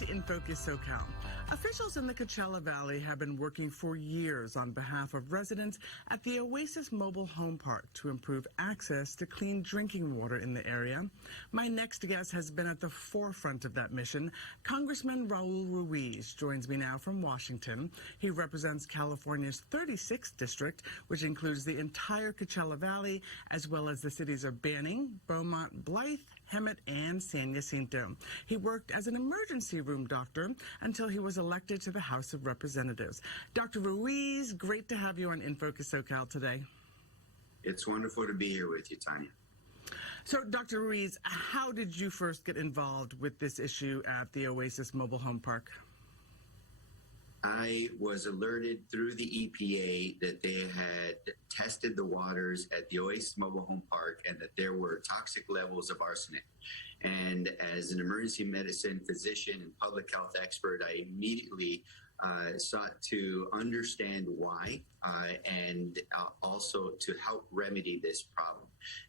to In Focus SoCal. Officials in the Coachella Valley have been working for years on behalf of residents at the Oasis Mobile Home Park to improve access to clean drinking water in the area. My next guest has been at the forefront of that mission. Congressman Raul Ruiz joins me now from Washington. He represents California's 36th district, which includes the entire Coachella Valley, as well as the cities of Banning, Beaumont, Blythe, Hemet, and San Jacinto. He worked as an emergency room doctor until he was elected to the House of Representatives. Dr. Ruiz, great to have you on In Focus SoCal today. It's wonderful to be here with you, Tanya. So, Dr. Ruiz, how did you first get involved with this issue at the Oasis Mobile Home Park? I was alerted through the EPA that they had tested the waters at the Oasis Mobile Home Park and that there were toxic levels of arsenic. And as an emergency medicine physician and public health expert, I immediately sought to understand why and also to help remedy this problem.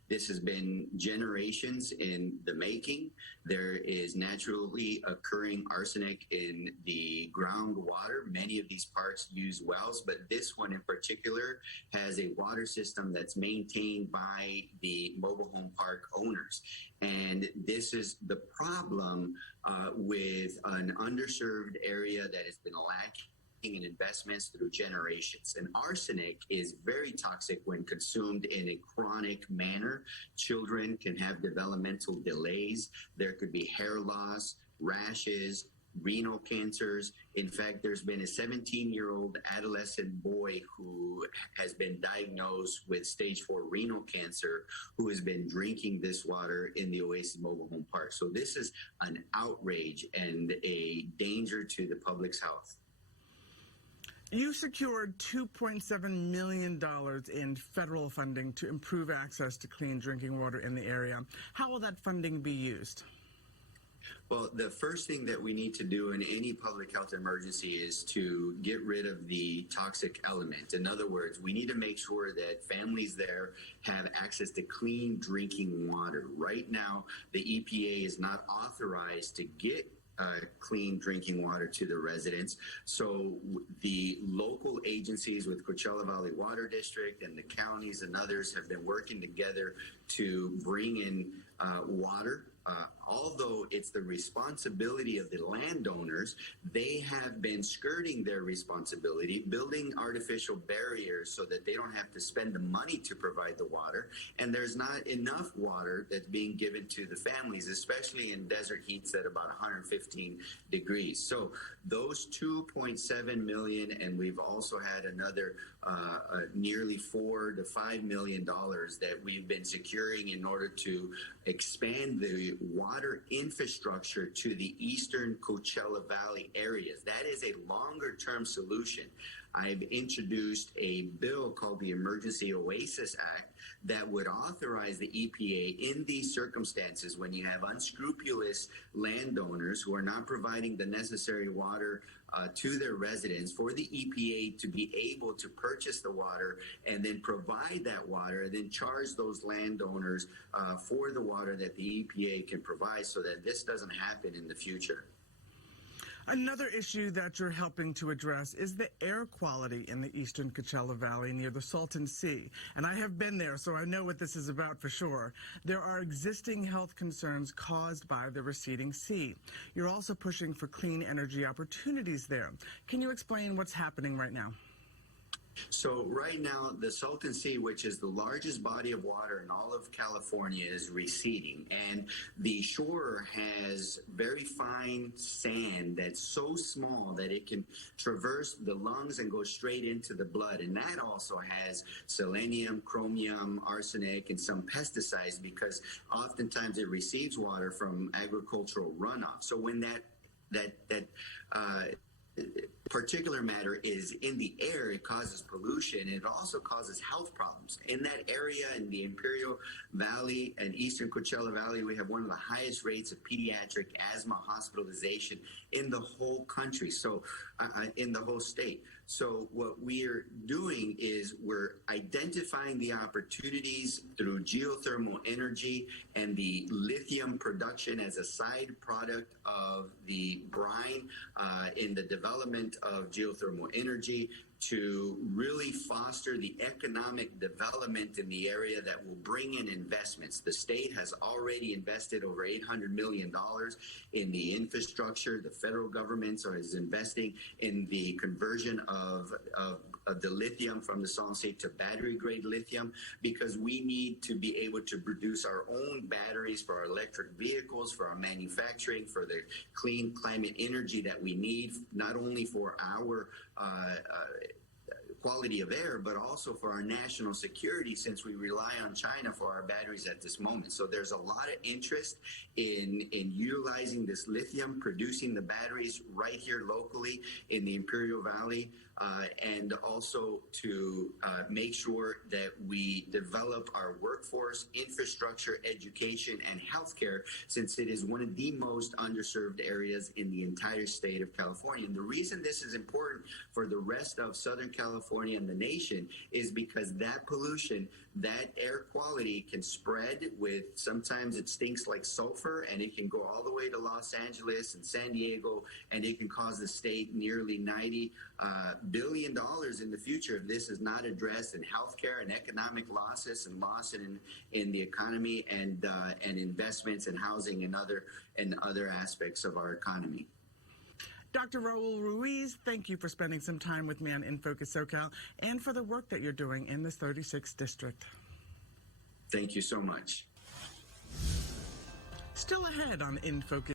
This has been generations in the making. There is naturally occurring arsenic in the groundwater. Many of these parks use wells, but this one in particular has a water system that's maintained by the mobile home park owners. And this is the problem with an underserved area that has been lacking in investments through generations. And arsenic is very toxic when consumed in a chronic manner. Children can have developmental delays. There could be hair loss, rashes, renal cancers. In fact, there's been a 17-year-old adolescent boy who has been diagnosed with stage 4 renal cancer who has been drinking this water in the Oasis Mobile Home Park. So this is an outrage and a danger to the public's health. You secured $2.7 million in federal funding to improve access to clean drinking water in the area. How will that funding be used? Well, the first thing that we need to do in any public health emergency is to get rid of the toxic element. In other words, we need to make sure that families there have access to clean drinking water. Right now, the EPA is not authorized to get clean drinking water to the residents. So the local agencies with Coachella Valley Water District and the counties and others have been working together to bring in water. Although it's the responsibility of the landowners, they have been skirting their responsibility, building artificial barriers so that they don't have to spend the money to provide the water. And there's not enough water that's being given to the families, especially in desert heats at about 115 degrees. So those $2.7 million, and we've also had another nearly $4 to $5 million that we've been securing in order to expand the water infrastructure to the eastern Coachella Valley areas. That is a longer-term solution. I've introduced a bill called the Emergency Oasis Act that would authorize the EPA in these circumstances when you have unscrupulous landowners who are not providing the necessary water to their residents, for the EPA to be able to purchase the water and then provide that water and then charge those landowners for the water that the EPA can provide so that this doesn't happen in the future. Another issue that you're helping to address is the air quality in the eastern Coachella Valley near the Salton Sea. And I have been there, so I know what this is about for sure. There are existing health concerns caused by the receding sea. You're also pushing for clean energy opportunities there. Can you explain what's happening right now? So right now, the Salton Sea, which is the largest body of water in all of California, is receding. And the shore has very fine sand that's so small that it can traverse the lungs and go straight into the blood. And that also has selenium, chromium, arsenic, and some pesticides because oftentimes it receives water from agricultural runoff. So when that particular matter is in the air. It causes pollution, and it also causes health problems. In that area, in the Imperial Valley and Eastern Coachella Valley, we have one of the highest rates of pediatric asthma hospitalization in the whole country, so in the whole state. So what we are doing is we're identifying the opportunities through geothermal energy and the lithium production as a side product of the brine in the development of geothermal energy to really foster the economic development in the area that will bring in investments. The state has already invested over $800 million in the infrastructure. The federal government is investing in the conversion of the lithium from the Salton Sea to battery-grade lithium, because we need to be able to produce our own batteries for our electric vehicles, for our manufacturing, for the clean climate energy that we need, not only for our quality of air, but also for our national security, since we rely on China for our batteries at this moment. So there's a lot of interest in utilizing this lithium, producing the batteries right here locally in the Imperial Valley, and also to make sure that we develop our workforce, infrastructure, education, and healthcare, since it is one of the most underserved areas in the entire state of California. And the reason this is important for the rest of Southern California and the nation is because that pollution, that air quality can spread with, sometimes it stinks like sulfur, and it can go all the way to Los Angeles and San Diego, and it can cause the state nearly $90 billion in the future if this is not addressed in healthcare and economic losses and loss in the economy and investments in housing and other aspects of our economy. Dr. Raul Ruiz, thank you for spending some time with me on In Focus SoCal and for the work that you're doing in this 36th district. Thank you so much. Still ahead on In Focus.